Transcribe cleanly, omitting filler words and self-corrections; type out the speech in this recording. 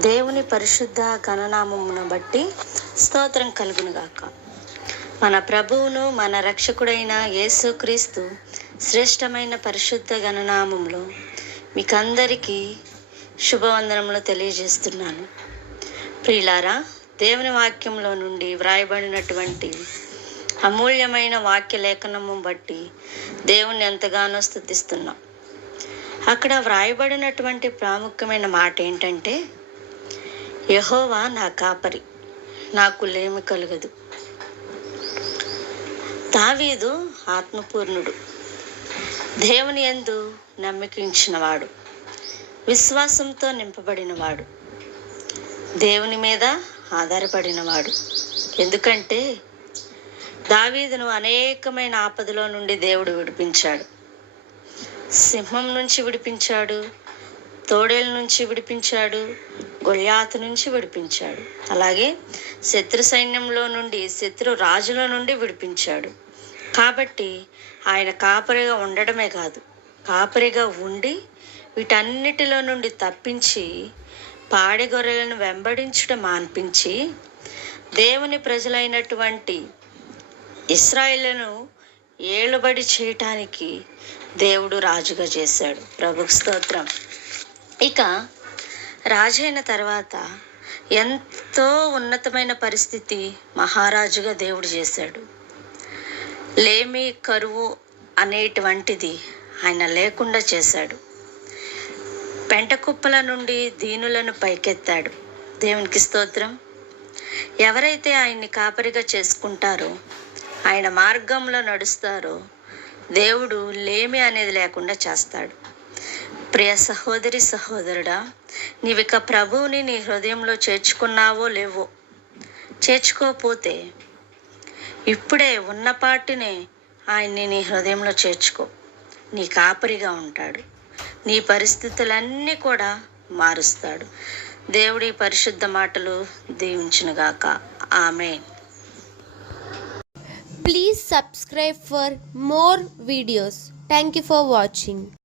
దేవుని పరిశుద్ధ ఘననామమును బట్టి స్తోత్రం కలుగునుగాక. మన ప్రభువును మన రక్షకుడైన యేసుక్రీస్తు శ్రేష్టమైన పరిశుద్ధ ఘననామంలో మీకందరికీ శుభవందనములు తెలియజేస్తున్నాను. ప్రియులారా, దేవుని వాక్యంలో నుండి వ్రాయబడినటువంటి అమూల్యమైన వాక్య లేఖనము బట్టి దేవుణ్ణి ఎంతగానో స్తుతిస్తున్నాం. అక్కడ వ్రాయబడినటువంటి ప్రాముఖ్యమైన మాట ఏంటంటే, యెహోవా నా కాపరి, నాకు లేమి కలుగదు. దావీదు ఆత్మపూర్ణుడు, దేవుని యందు నమ్మకించినవాడు, విశ్వాసంతో నింపబడినవాడు, దేవుని మీద ఆధారపడినవాడు. ఎందుకంటే దావీదును అనేకమైన ఆపదలో నుండి దేవుడు విడిపించాడు. సింహం నుంచి విడిపించాడు, తోడేళ్ళ నుంచి విడిపించాడు, గొల్యాతు నుంచి విడిపించాడు. అలాగే శత్రు సైన్యంలో నుండి, శత్రు రాజుల నుండి విడిపించాడు. కాబట్టి ఆయన కాపరిగా ఉండడమే కాదు, కాపరిగా ఉండి వీటన్నిటిలో నుండి తప్పించి పాడి గొర్రెలను వెంబడించడం మాన్పించి దేవుని ప్రజలైనటువంటి ఇశ్రాయేలును ఏలుబడి చేయటానికి దేవుడు రాజుగా చేశాడు. ప్రభుకు స్తోత్రం. ఇక రాజైన తర్వాత ఎంతో ఉన్నతమైన పరిస్థితి మహారాజుగా దేవుడు చేశాడు. లేమి, కరువు అనేటువంటిది ఆయన లేకుండా చేశాడు. పెంటకుప్పల నుండి దీనులను పైకెత్తాడు. దేవునికి స్తోత్రం. ఎవరైతే ఆయన్ని కాపరిగా చేసుకుంటారో, ఆయన మార్గంలో నడుస్తారో, దేవుడు లేమి అనేది లేకుండా చేస్తాడు. ప్రియ సహోదరి, సహోదరుడా, నీవిక ప్రభువుని నీ హృదయంలో చేర్చుకున్నావో లేవో, చేర్చుకోకపోతే ఇప్పుడే ఉన్నపాటినే ఆయన్ని నీ హృదయంలో చేర్చుకో. నీ కాపరిగా ఉంటాడు, నీ పరిస్థితులన్నీ కూడా మారుస్తాడు. దేవుడి పరిశుద్ధ మాటలు దీవించునుగాక. ఆమేన్. Please subscribe for more videos. Thank you for watching.